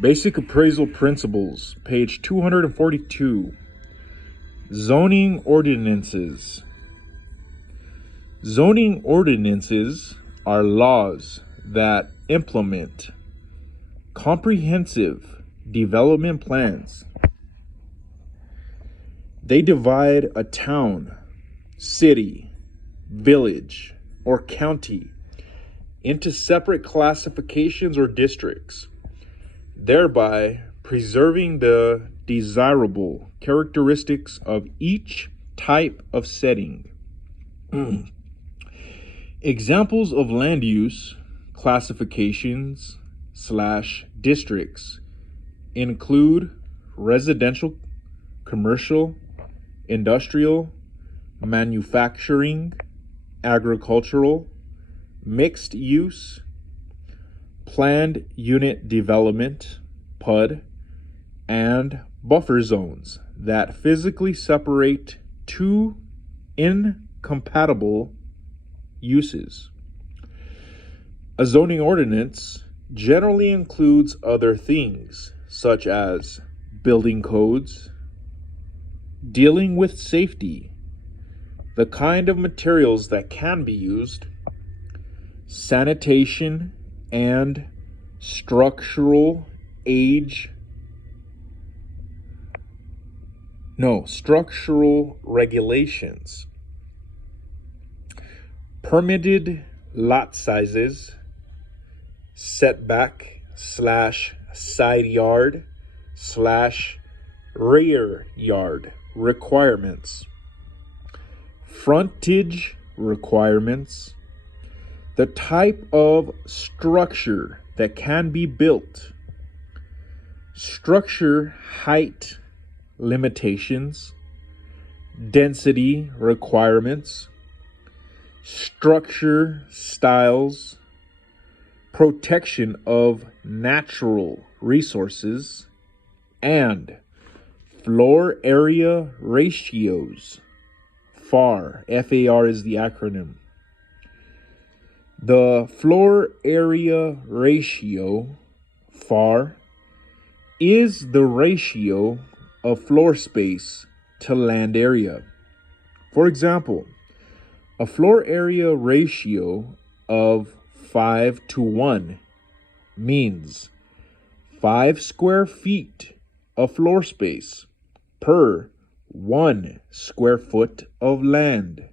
Basic Appraisal Principles, page 242. Zoning Ordinances. Zoning ordinances are laws that implement comprehensive development plans. They divide a town, city, village, or county into separate classifications or districts, thereby preserving the desirable characteristics of each type of setting. Examples of land use classifications / districts include residential, commercial, industrial, manufacturing, agricultural, mixed use, planned unit development, PUD, and buffer zones that physically separate two incompatible uses. A zoning ordinance generally includes other things such as building codes, dealing with safety, the kind of materials that can be used, sanitation, and structural regulations. Permitted lot sizes, setback / side yard / rear yard requirements, frontage requirements, the type of structure that can be built, structure height limitations, density requirements, structure styles, protection of natural resources, and floor area ratios. FAR, FAR is the acronym. The floor area ratio, FAR, is the ratio of floor space to land area. For example, a floor area ratio of 5:1 means 5 square feet of floor space per 1 square foot of land.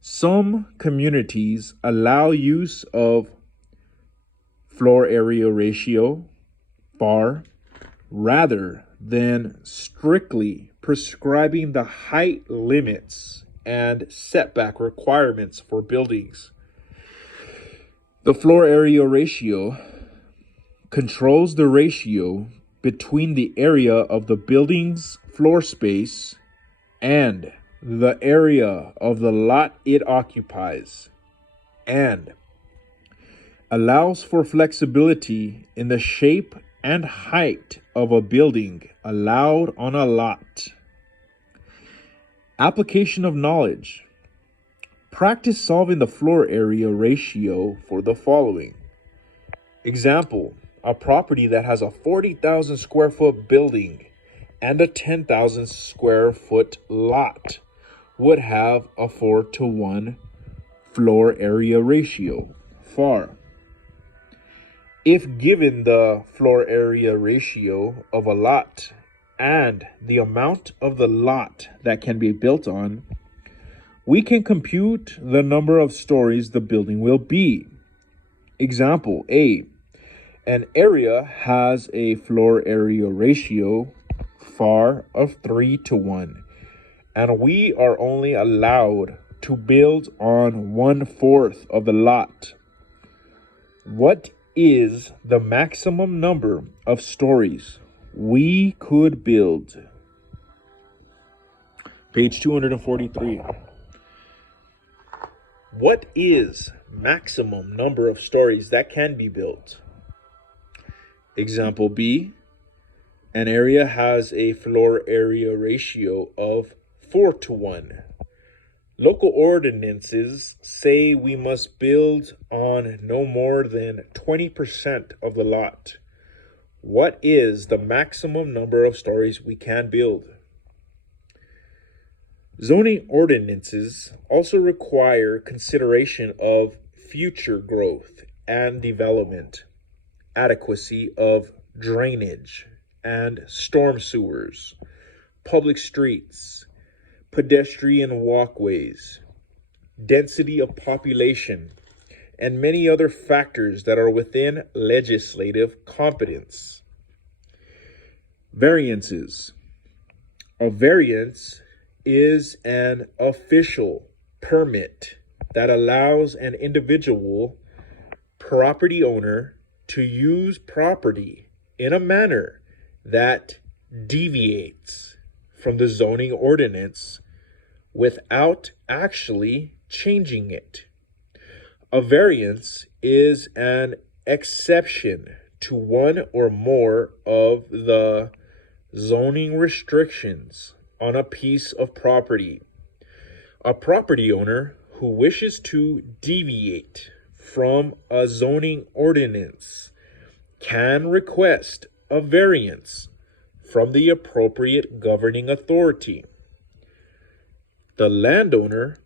Some communities allow use of floor area ratio, FAR, rather than strictly prescribing the height limits and setback requirements for buildings. The floor area ratio controls the ratio between the area of the building's floor space and the area of the lot it occupies, and allows for flexibility in the shape and height of a building allowed on a lot. Application of knowledge. Practice solving the floor area ratio for the following. Example, a property that has a 40,000 square foot building and a 10,000 square foot lot would have a 4:1 floor area ratio, FAR. If given the floor area ratio of a lot and the amount of the lot that can be built on, we can compute the number of stories the building will be. Example A, an area has a floor area ratio, FAR, of 3:1, and we are only allowed to build on 1/4 of the lot. What is the maximum number of stories we could build? Page 243. What is maximum number of stories that can be built? Example B, an area has a floor area ratio of 4:1. Local ordinances say we must build on no more than 20% of the lot. What is the maximum number of stories we can build? Zoning ordinances also require consideration of future growth and development, adequacy of drainage and storm sewers, public streets, pedestrian walkways, density of population, and many other factors that are within legislative competence. Variances. A variance is an official permit that allows an individual property owner to use property in a manner that deviates from the zoning ordinance without actually changing it. A variance is an exception to one or more of the zoning restrictions on a piece of property. A property owner who wishes to deviate from a zoning ordinance can request a variance from the appropriate governing authority. The landowner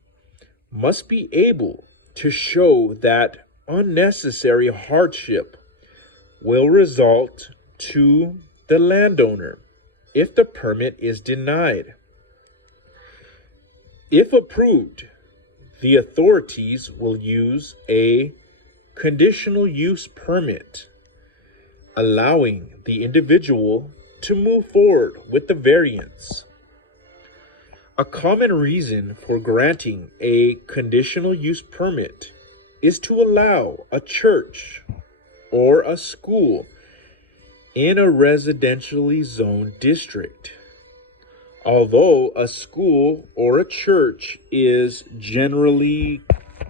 must be able to show that unnecessary hardship will result to the landowner if the permit is denied. If approved, the authorities will use a conditional use permit, allowing the individual to move forward with the variance. A common reason for granting a conditional use permit is to allow a church or a school in a residentially zoned district. Although a school or a church is generally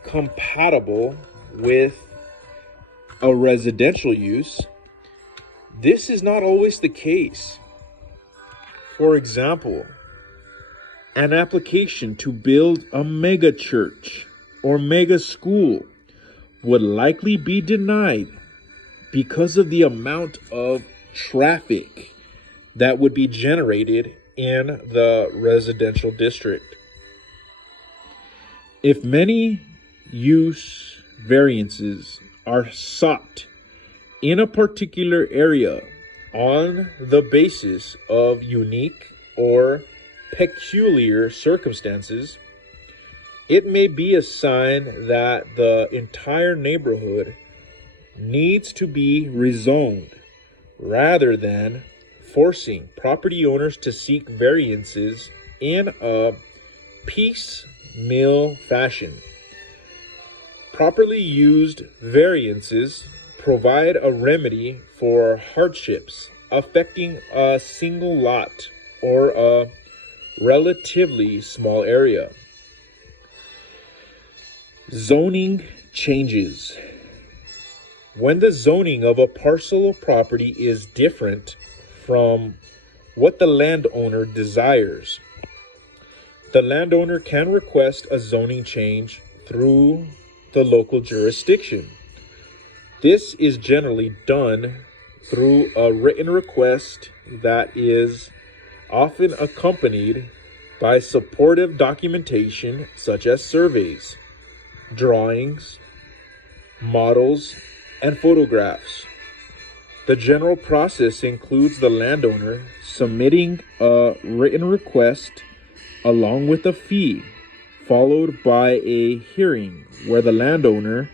compatible with a residential use, this is not always the case. For example, an application to build a mega church or mega school would likely be denied because of the amount of traffic that would be generated in the residential district. If many use variances are sought in a particular area on the basis of unique or peculiar circumstances, it may be a sign that the entire neighborhood needs to be rezoned rather than forcing property owners to seek variances in a piecemeal fashion. Properly used variances provide a remedy for hardships affecting a single lot or a relatively small area. Zoning changes. When the zoning of a parcel of property is different from what the landowner desires, the landowner can request a zoning change through the local jurisdiction. This is generally done through a written request that is often accompanied by supportive documentation such as surveys, drawings, models, and photographs. The general process includes the landowner submitting a written request along with a fee, followed by a hearing where the landowner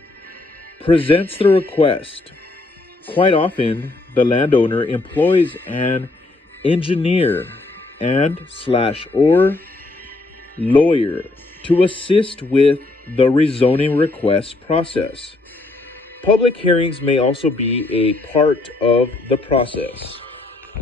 presents the request. Quite often, the landowner employs an engineer and/or lawyer to assist with the rezoning request process. Public hearings may also be a part of the process.